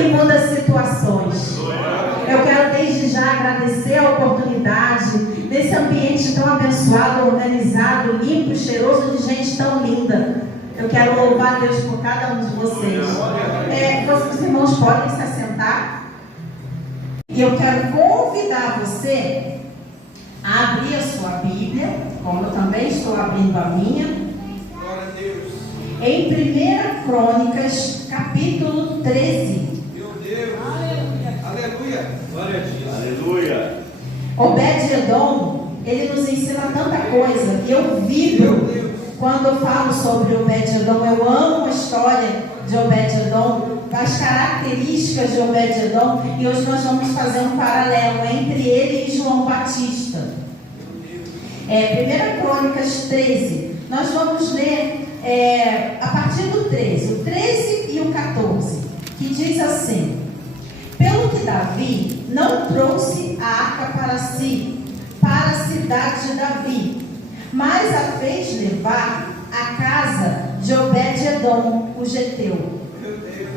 e muda situações. Eu quero desde já agradecer a oportunidade nesse ambiente tão abençoado, organizado, limpo, cheiroso, de gente tão linda. Eu quero louvar Deus por cada um de vocês. Os irmãos podem se assentar. E eu quero convidar você a abrir a sua Bíblia, como eu também estou abrindo a minha, em 1 Crônicas, capítulo 13. Meu Deus! Aleluia! Glória a Deus! Aleluia! Obed-Edom, ele nos ensina tanta coisa, e eu vibro quando eu falo sobre Obed-Edom. Eu amo a história de Obed-Edom, as características de Obed-Edom, e hoje nós vamos fazer um paralelo entre ele e João Batista. 1 Crônicas 13, nós vamos ler a partir do 13, o 13 e o 14, que diz assim: pelo que Davi não trouxe a arca para si, para a cidade de Davi, mas a fez levar à casa de Obed-Edom, o geteu.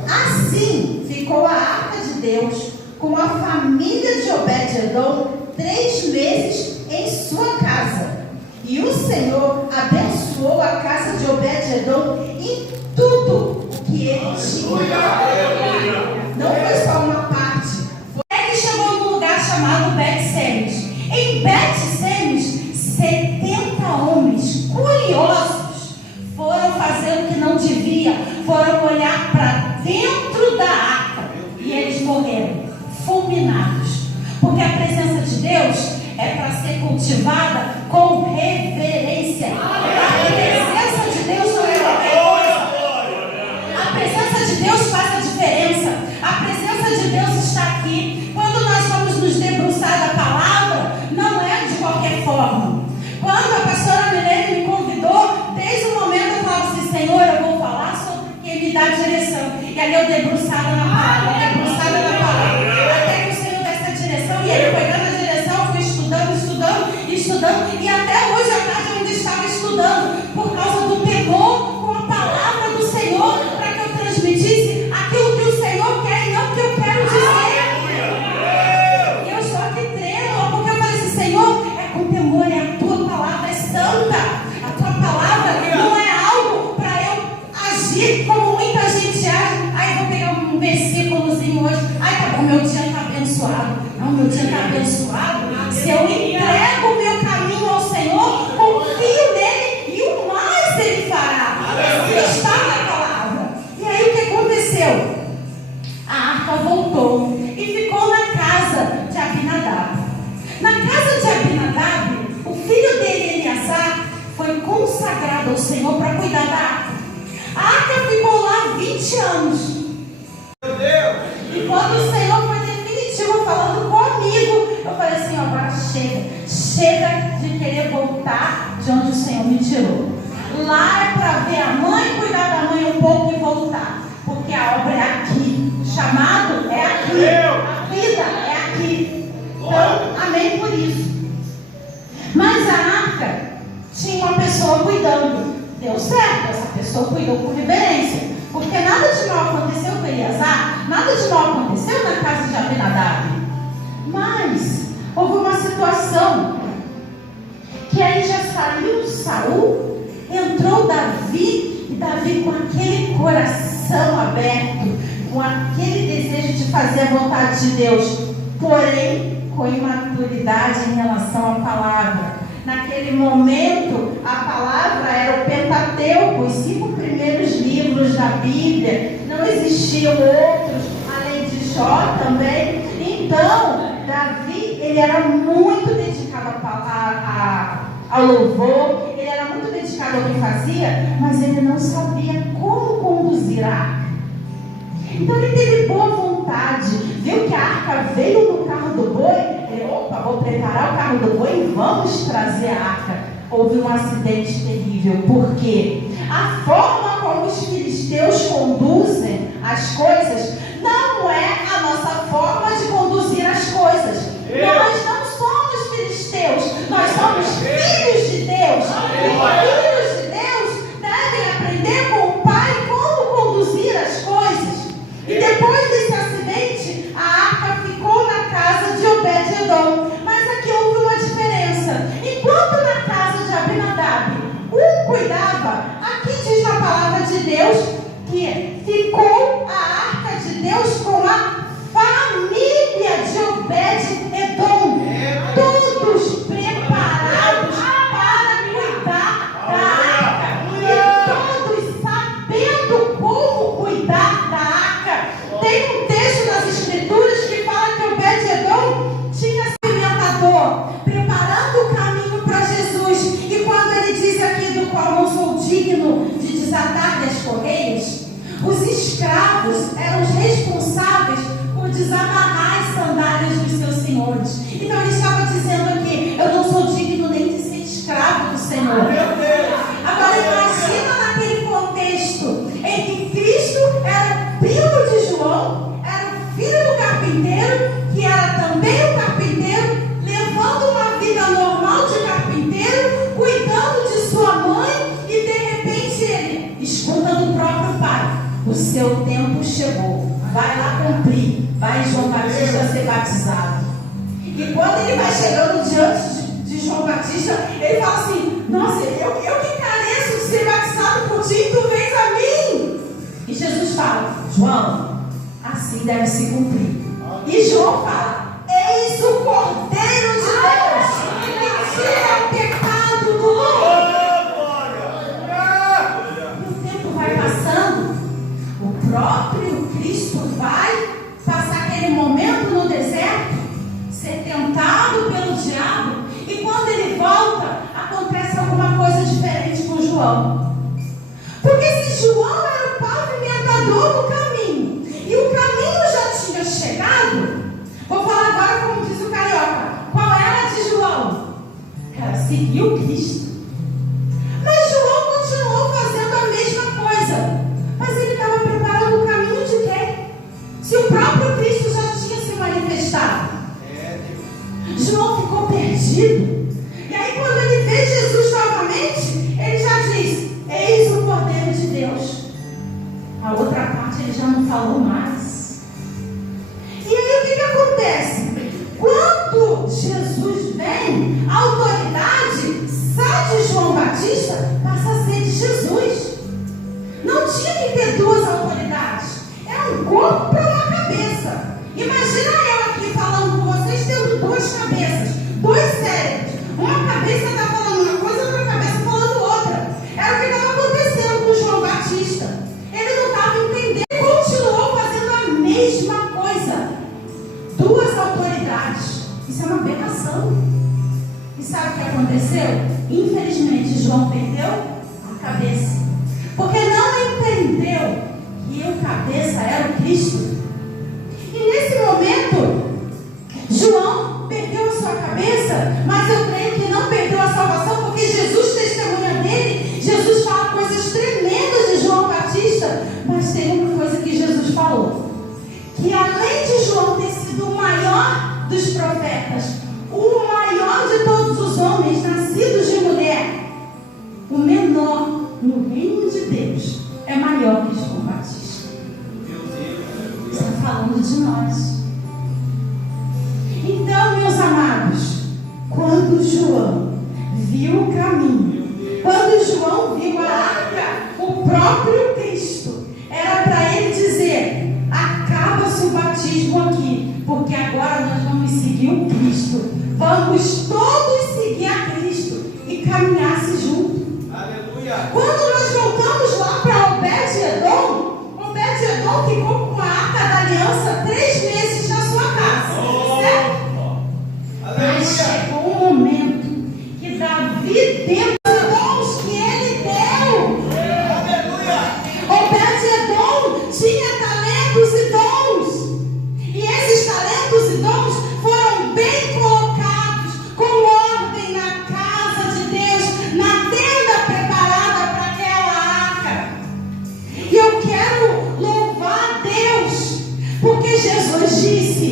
Assim ficou a arca de Deus com a família de Obed-Edom 3 meses em sua casa. E o Senhor abençoou a casa de Obed-Edom em tudo o que ele tinha. Não foi só uma parte. Foi ele que chegou num lugar chamado Bet-Semes. Em Bet-Semes, 70 homens curiosos foram fazer o que não devia, foram olhar para dentro da arca e eles morreram fulminados, porque a presença de Deus é para ser cultivada com reverência. A presença de Deus não é qualquer coisa. A presença de Deus faz a diferença. A presença de Deus está aqui. Quando nós vamos nos debruçar da palavra, não é de qualquer forma. Quando a pastora Milene me convidou, desde o momento eu falava assim: Senhor, eu vou falar sobre quem me dá direção. E ali eu debruçada na palavra, até que o Senhor desse a direção, e Ele foi dando a direção, eu fui estudando, e até hoje à tarde eu ainda estava estudando, por causa do temor com a palavra do Senhor, para que eu transmitisse aquilo que o Senhor quer e não o que eu quero dizer. E eu estou aqui trêmula, porque eu falei assim: Senhor, é com temor, é a tua palavra é santa, a tua palavra não é algo para eu agir como muita gente age. Aí eu vou pegar um versículozinho hoje, tá bom, meu dia está abençoado. Não, meu dia está abençoado se eu entrego o meu caminho ao Senhor, confio nele e o mais ele fará. Isso está na palavra. E aí o que aconteceu? A arca voltou e ficou na casa de Abinadab. Na casa de Abinadab, o filho dele, Eleazar, foi consagrado ao Senhor para cuidar da arca. A arca ficou lá 20 anos. Meu Deus! E quando o Senhor foi definitivo falando comigo, eu falei assim: agora chega de querer voltar de onde o Senhor me tirou. Lá é para ver a mãe, cuidar da mãe um pouco e voltar, porque a obra é aqui, o chamado é aqui, a vida é aqui. Então, amém por isso. Mas a arca tinha uma pessoa cuidando. Deu certo, essa pessoa cuidou com reverência, porque nada de mal aconteceu com Eleazar, nada de mal aconteceu na casa de Abinadab. Mas houve uma situação que aí já saiu Saul, entrou Davi, e Davi com aquele coração aberto, com aquele desejo de fazer a vontade de Deus, porém com imaturidade em relação à palavra. Naquele momento, a palavra era o Pentateuco, os 5 primeiros livros da Bíblia. Não existiam outros, além de Jó também. Então, Davi, ele era muito dedicado ao louvor, ele era muito dedicado ao que fazia, mas ele não sabia como conduzir a arca. Então ele teve boa vontade, viu que a arca veio no carro do boi, ele: opa, vou preparar o carro do boi e vamos trazer a arca. Houve um acidente terrível, porque a forma como os filisteus conduzem as coisas não é a nossa forma de conduzir as coisas. Nós não somos filisteus, nós somos filhos de Deus. E filhos de Deus devem aprender com o Pai como conduzir as coisas. E depois desse acidente Deus com a família de Obed-Edom, todos preparados para cuidar da arca, e todos sabendo como cuidar da arca. Tem um texto nas Escrituras que fala que Obed-Edom tinha alimentador, preparando o caminho para Jesus. E quando ele diz aqui, do qual não sou digno de desatar as correias, os escravos eram os responsáveis por desamarrar as sandálias dos seus senhores. Então ele estava dizendo aqui: eu não sou digno nem de ser escravo do Senhor. Agora imagina naquele contexto em que Cristo era primo de João, era o filho do carpinteiro, que era também o carpinteiro, levando uma vida normal de carpinteiro, cuidando de sua mãe, e de repente ele escuta do próprio pai: o seu tempo chegou, vai lá cumprir, vai João Batista ser batizado. E quando ele vai chegando diante de João Batista, ele fala assim: nossa, eu que careço de ser batizado por ti, e tu vens a mim. E Jesus fala: João, assim deve se cumprir. E João fala: eis o Cordeiro de Deus que tira o pecado do mundo. E o tempo vai passando, o próprio Cristo vai passar aquele momento no deserto, ser tentado pelo diabo, e quando ele volta, acontece alguma coisa diferente com João. Porque se João era o pavimentador do caminho, e o caminho já tinha chegado, vou falar agora como diz o carioca, qual era a de João? Era seguir o Cristo. Mas João continuou fazendo a mesma coisa. Mas ele estava preparando o caminho de quem? Se o próprio Cristo já tinha se manifestado. João ficou perdido. E aí quando ele vê Jesus novamente, ele já diz: eis o Cordeiro de Deus. A outra parte ele já não falou mais. E aí o que acontece? Quando Jesus vem, a autoridade sai de João Batista, passa a ser de Jesus. Não tinha que ter duas autoridades. É um corpo para uma cabeça. Imagina eu aqui falando com vocês, tendo duas cabeças, dois cérebros. Uma cabeça está falando uma coisa, outra cabeça falando outra. Era o que estava acontecendo com João Batista. Ele não estava entendendo, continuou fazendo a mesma coisa. Duas autoridades. Isso é uma aberração. E sabe o que aconteceu? Infelizmente, João perdeu a cabeça. Porque não entendeu que o cabeça era o Cristo. E nesse momento, João perdeu a sua cabeça, mas eu creio que não perdeu a salvação, porque Jesus testemunha dele. Jesus fala coisas tremendas de João Batista, mas tem uma coisa que Jesus falou: que além de João ter sido o maior dos profetas, o maior de todos os homens nascidos de mulher, o menor no reino de Deus é maior que João Batista. Está falando de nós. Então, meus amados, quando João viu o caminho, quando João viu a arca, o próprio Cristo, era para ele dizer: acaba-se o batismo aqui, porque agora nós vamos seguir o Cristo. Vamos todos seguir a Cristo e caminhar-se junto. Quando nós voltamos lá para Obed-Edom, Obed-Edom ficou com a arca da aliança 3 meses na sua casa, certo? Mas chegou um momento que Davi deu os dons que ele deu. Obed-Edom tinha talentos e dons, e esses talentos e dons foram bem colocados, com ordem na casa de Deus, na tenda preparada para aquela arca. E eu quero louvar a Deus, porque Jesus disse: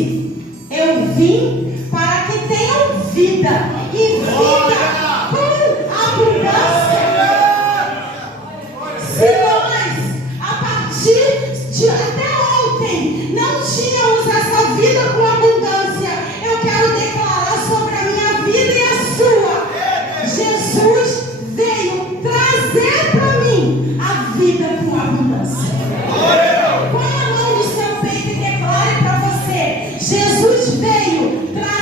eu vim para que tenham vida, e vida com abundância. Se nós, a partir de até ontem, não tínhamos essa vida com abundância, eu quero declarar sobre a minha vida e a sua: Jesus veio trazer para mim a vida com abundância. Põe a mão no seu peito veio para